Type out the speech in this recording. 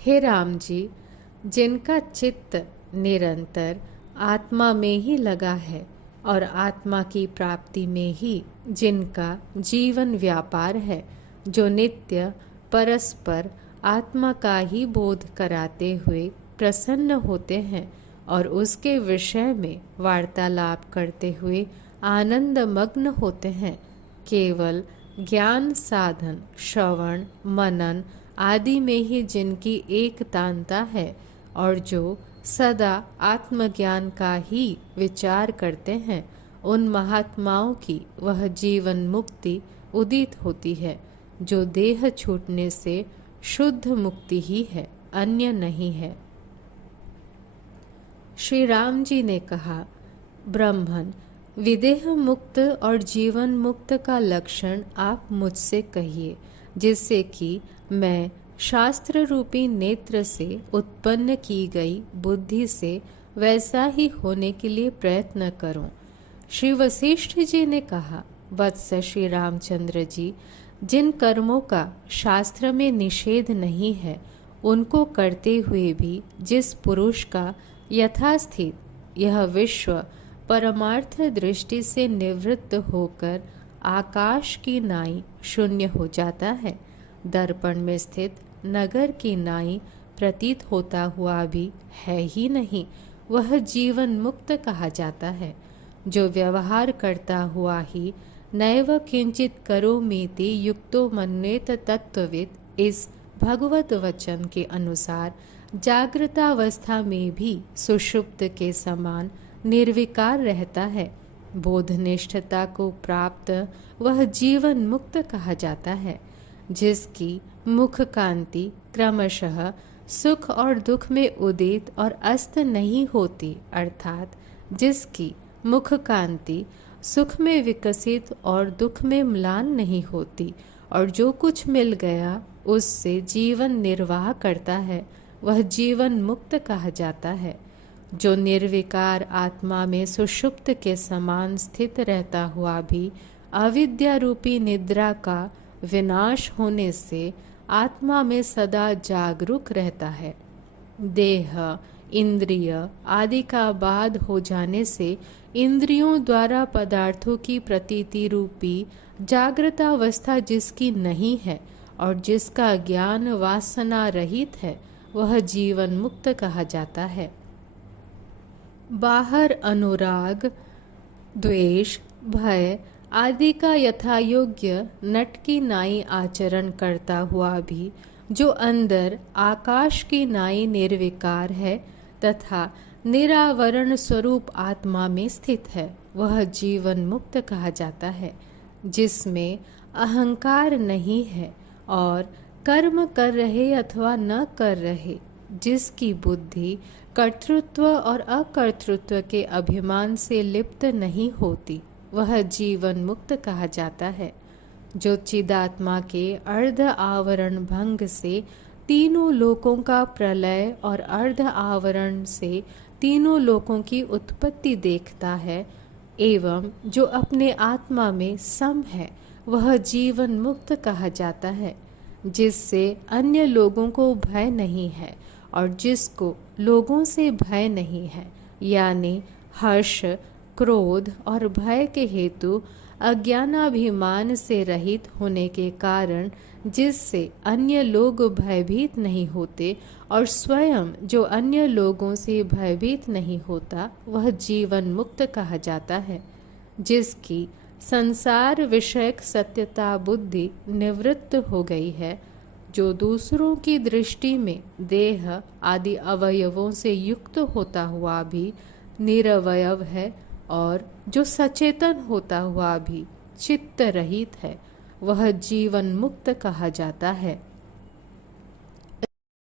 हे राम जी, जिनका चित्त निरंतर आत्मा में ही लगा है और आत्मा की प्राप्ति में ही जिनका जीवन व्यापार है, जो नित्य परस्पर आत्मा का ही बोध कराते हुए प्रसन्न होते हैं और उसके विषय में वार्तालाप करते हुए आनंद मग्न होते हैं, केवल ज्ञान साधन श्रवण मनन आदि में ही जिनकी एकतानता है और जो सदा आत्मज्ञान का ही विचार करते हैं, उन महात्माओं की वह जीवन मुक्ति उदित होती है, जो देह छूटने से शुद्ध मुक्ति ही है, अन्य नहीं है। श्री राम जी ने कहा, ब्राह्मण, विदेह मुक्त और जीवन मुक्त का लक्षण आप मुझसे कहिए, जिससे कि मैं शास्त्र रूपी नेत्र से उत्पन्न की गई बुद्धि से वैसा ही होने के लिए प्रयत्न करूं। श्री वशिष्ठ जी ने कहा, वत्स श्री रामचंद्र जी, जिन कर्मों का शास्त्र में निषेध नहीं है, उनको करते हुए भी जिस पुरुष का यथास्थित यह विश्व परमार्थ दृष्टि से निवृत्त होकर आकाश की नाई शून्य हो जाता है, दर्पण में स्थित नगर की नाई प्रतीत होता हुआ भी है ही नहीं, वह जीवन मुक्त कहा जाता है। जो व्यवहार करता हुआ ही नैव किंचित करोमीति युक्तो मन्येत तत्वविद इस भगवत वचन के अनुसार जागृतावस्था में भी सुषुप्त के समान निर्विकार रहता है, बोधनिष्ठता को प्राप्त वह जीवन मुक्त कहा जाता है। जिसकी मुख कांति क्रमशः सुख और दुख में उदित और अस्त नहीं होती, अर्थात जिसकी मुख कांति सुख में विकसित और दुख में म्लान नहीं होती और जो कुछ मिल गया उससे जीवन निर्वाह करता है, वह जीवन मुक्त कहा जाता है। जो निर्विकार आत्मा में सुषुप्त के समान स्थित रहता हुआ भी अविद्या रूपी निद्रा का विनाश होने से आत्मा में सदा जागरूक रहता है। देह इंद्रिय आदि का बाध हो जाने से इंद्रियों द्वारा पदार्थों की प्रतीति रूपी जागृतावस्था जिसकी नहीं है और जिसका ज्ञान वासना रहित है, वह जीवन मुक्त कहा जाता है। बाहर अनुराग द्वेष भय आदि का यथायोग्य नट की नाई आचरण करता हुआ भी जो अंदर आकाश की नाई निर्विकार है तथा निरावरण स्वरूप आत्मा में स्थित है, वह जीवन मुक्त कहा जाता है। जिसमें अहंकार नहीं है और कर्म कर रहे अथवा न कर रहे, जिसकी बुद्धि कर्तृत्व और अकर्तृत्व के अभिमान से लिप्त नहीं होती, वह जीवन मुक्त कहा जाता है। जो चिदात्मा के अर्ध आवरण भंग से तीनों लोकों का प्रलय और अर्ध आवरण से तीनों लोकों की उत्पत्ति देखता है एवं जो अपने आत्मा में सम है, वह जीवन मुक्त कहा जाता है। जिससे अन्य लोगों को भय नहीं है और जिसको लोगों से भय नहीं है, यानी हर्ष क्रोध और भय के हेतु अज्ञानाभिमान से रहित होने के कारण जिससे अन्य लोग भयभीत नहीं होते और स्वयं जो अन्य लोगों से भयभीत नहीं होता, वह जीवन मुक्त कहा जाता है। जिसकी संसार विषयक सत्यता बुद्धि निवृत्त हो गई है, जो दूसरों की दृष्टि में देह आदि अवयवों से युक्त होता हुआ भी निरवयव है और जो सचेतन होता हुआ भी चित्त रहित है, वह जीवन मुक्त कहा जाता है।